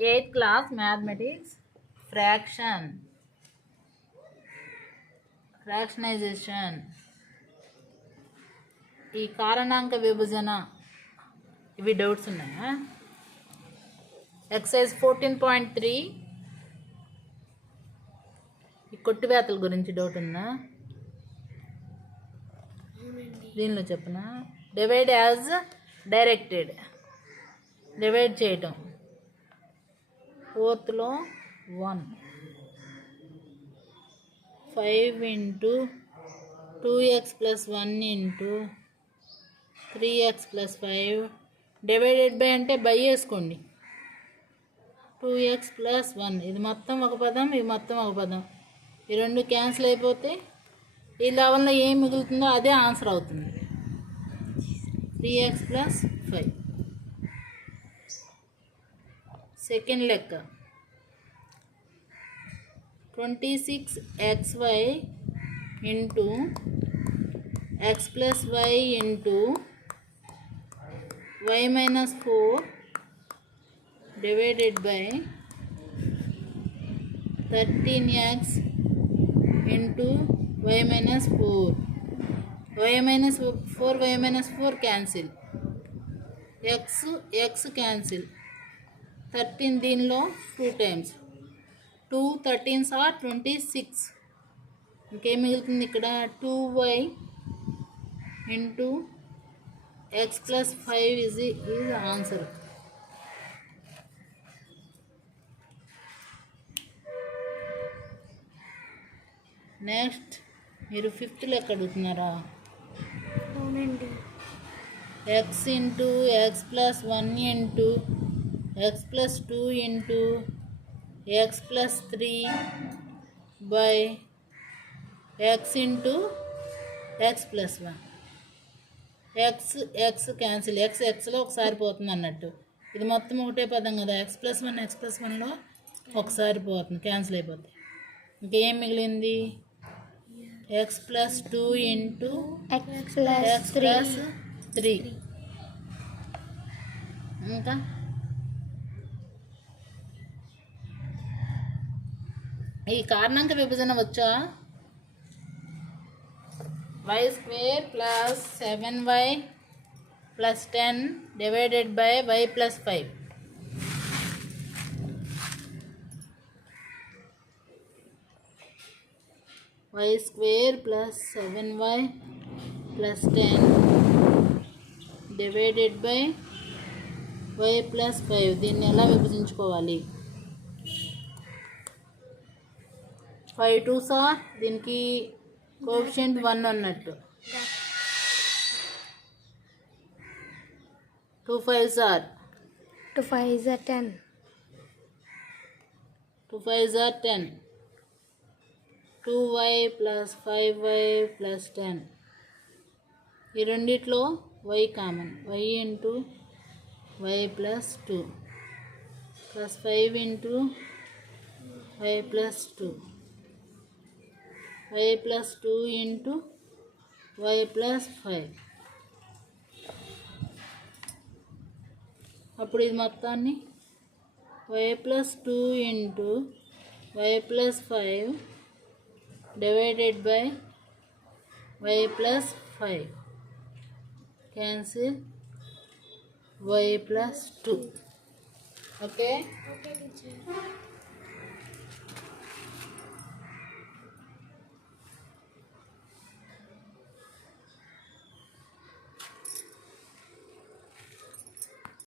8th class mathematics fractionization ఈ కారణాంక విభజన ఇవి డౌట్స్ ఉన్నాయా? ఎక్సైజ్ 14.3 ఈ కొట్టివేతల గురించి డౌట్ ఉందా? దీనిలో చెప్పనా? డివైడ్ యాజ్ డైరెక్టెడ్, డివైడ్ చేయటం. 4th లో 1 5 into 2x plus 1 into 3x plus 5 divided by అంటే బై వేసుకోండి. 2x plus 1 ఇది మొత్తం ఒక పదం, ఇది మొత్తం ఒక పదం. ఈ రెండు క్యాన్సిల్ అయిపోతే ఈ లెవెల్లో ఏం మిగులుతుందో అదే ఆన్సర్ అవుతుంది. 3x plus 5. సెకండ్ లెక్క 26xy into x plus y into y minus 4 divided by 13x into y minus 4. y minus 4 cancel. x cancel. 13 దీనిలో 2 times. 2 13s are 26. ఇంకేం మిగులుతుంది ఇక్కడ? 2y into x plus 5 is answer. Next మీరు 5th లెక్క అడుగుతున్నారా? అవునండి. x into x plus 1 into x plus 2 into x plus 3 by x into x plus 1. x cancel. xలో ఒకసారి పోతుంది అన్నట్టు. ఇది మొత్తం ఒకటే పదం కదా. x plus 1లో ఒకసారి పోతుంది, క్యాన్సిల్ అయిపోతుంది. ఇంకేం మిగిలింది? x plus 2 into x plus 3. ఇంకా ఈ కారణాంక విభజన వచ్చా? y square plus 7y plus 10 divided by y plus 5. y square plus 7y plus 10 divided by y plus 5. దీన్ని ఎలా విభజించుకోవాలి? 5 2s are దీనికి కోఎఫిషియంట్ 1 అన్నట్టు. 2 5s are 2 5s are 10. 2 5s are 10. 2y plus 5y plus 10. ఈ రెండిట్లో y common. y into y plus 2 plus 5 into y plus 2 y plus 2 into y plus 5. అప్పుడు ఇది మొత్తాన్ని y plus 2 into y plus 5 divided by y plus 5. Cancel y plus 2. Okay? Okay, teacher.